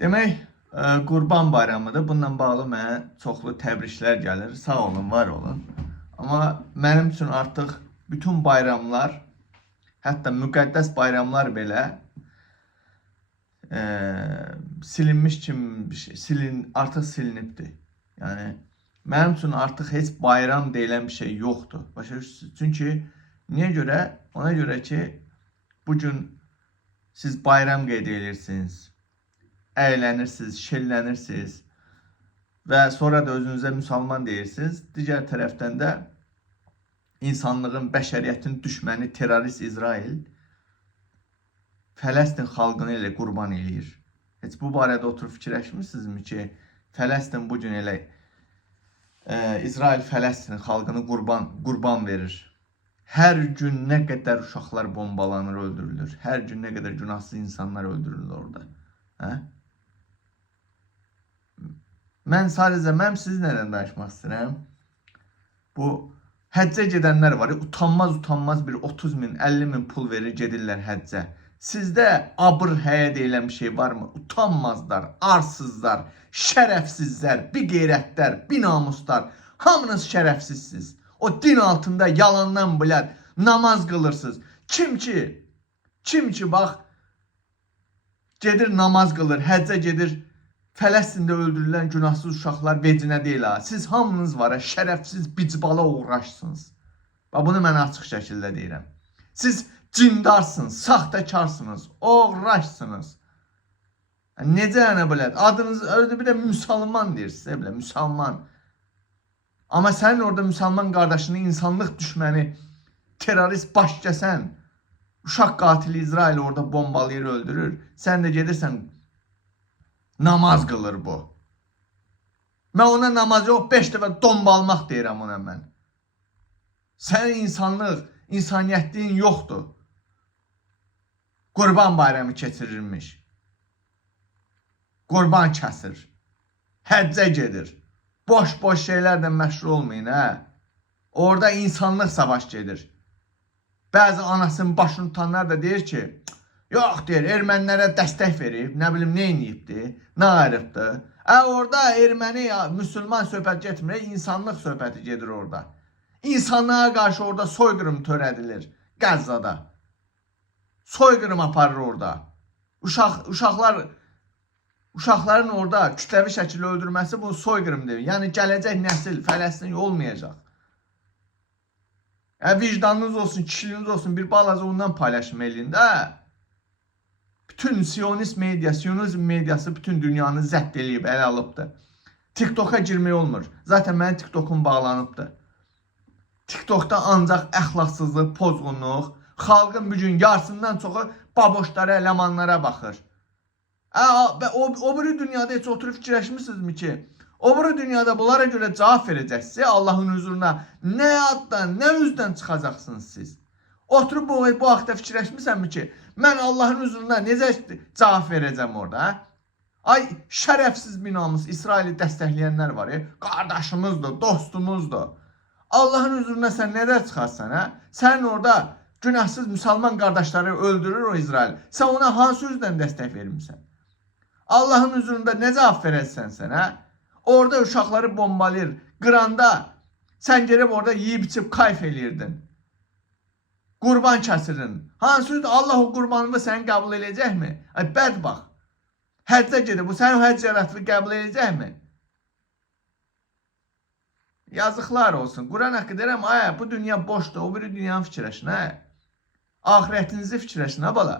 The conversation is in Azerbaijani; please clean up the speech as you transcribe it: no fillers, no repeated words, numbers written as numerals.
Demək, Qurban Bayramıdır. Bununla bağlı mənə çoxlu təbriklər gəlir. Sağ olun, var olun. Amma mənim üçün artıq bütün bayramlar, hətta müqəddəs bayramlar belə silinmiş kimi bir şey, artıq silinibdir. Yəni mənim üçün artıq heç bayram deyilən bir şey yoxdur. Başa düşürsünüz? Çünki niyə görə? Ona görə ki, bu gün siz bayram qeyd edirsiniz. Əğlənirsiniz, şellənirsiniz və sonra da özünüzə müsəlman deyirsiniz. Digər tərəfdən də insanlığın, bəşəriyyətin düşməni terrorist İsrail Fələstin xalqını elə qurban eləyir. Heç bu barədə oturub fikirləşmirsinizmi ki, Fələstin bu gün elə İsrail Fələstin xalqını qurban verir. Hər gün nə qədər uşaqlar bombalanır, öldürülür. Hər gün nə qədər günahsız insanlar öldürülür orada. Hə? Mən siz nədən danışmaq istəyirəm? Bu həccə gedənlər var. Utanmaz bir 30 min, 50 min pul verir, gedirlər həccə. Sizdə abır həyə deyilən bir şey varmı? Utanmazlar, arsızlar, şərəfsizlər, bir qeyrətlər, bir namuslar. Hamınız şərəfsizsiniz. O din altında yalandan bilən namaz qılırsınız. Kim ki bax, gedir namaz qılır, həccə gedir, Fələstində öldürülən günahsız uşaqlar vecinə deyil ha. Siz hamınız var ha, şərəfsiz bicbala uğraşsınız. Bunu mən açıq şəkildə deyirəm. Siz cindarsınız, saxtakarsınız, uğraşsınız. Necə yəni belə? Adınız öyle bir də müsəlman deyirsiniz, belə müsəlman. Amma sənin orada müsəlman qardaşını insanlıq düşməni, terrorist baş kəsən, uşaq qatili İsrail orada bombalayır, öldürür. Sən də gedirsən namaz qılır bu. Mən ona namaz yox, 5 dəfə dombalmaq deyirəm ona mən. Sənin insanlıq, insaniyyətliyin yoxdur. Qurban bayramı keçirilmiş. Qurban kəsir. Həccə gedir. Boş şeylərlə məşğul olmayın, hə? Orada insanlıq savaş gedir. Bəzi anasının başını tutanlar da deyir ki, yox deyir, ermənilərə dəstək verib, nə bilim, nə iniyibdir, nə ayrıbdır. Orada erməni, müsəlman söhbət getmir, insanlıq söhbəti gedir orada. İnsanlığa qarşı orada soyqırım törədilir, Qəzzada. Soyqırım aparır orada. Uşaqların orada kütləvi şəkildə öldürməsi bu soyqırım deyir. Yəni gələcək nəsil Fələstin olmayacaq. Vicdanınız olsun, kişiliğiniz olsun, bir balaca ondan paylaşım eləyin də. Bütün Siyonist medya, Siyonizm medyası bütün dünyanı zəbt eləyib, ələ alıbdır. TikTok'a girmək olmur. Zaten mənim TikTok'um bağlanıbdır. TikTok'da ancaq əxlaqsızlıq, pozğunluq, xalqın bugün yarısından çoxu baboşlara, elemanlara baxır. O biri dünyada heç oturub fikirləşmirsinizmi ki, o biri dünyada bunlara görə cavab verəcəksiniz, Allahın huzuruna nə addan, nə üzdən çıxacaqsınız siz? Oturub bu haqda fikirləşmirsənmi ki, mən Allahın huzuruna necə cavab verəcəm orada? Hə? Ay şərəfsiz bir namus, İsraili dəstəkləyənlər var. Qardaşımızdır, dostumuzdur. Allahın huzuruna sən nədə çıxarsan? Hə? Sən orada günahsız müsəlman qardaşları öldürür o İsrail. Sən ona hansı üzdən dəstək vermirsən? Allahın huzurunda nə cavab verəsən sən? Hə? Orada uşaqları bombalayır, qıranda sən gelib orada yiyib içib kayf eləyirdin. Qurban kəsirin. Hansı üzdə Allah o qurbanını səni qəbul edəcəkmi? Bədbax. Həccə gedib, bu sənin həcc yaratını qəbul edəcəkmi? Yazıqlar olsun. Quran haqqı deyirəm, bu dünya boşdur, o biri dünyanı fikirləşin. Ahirətinizi fikirləşin, bala.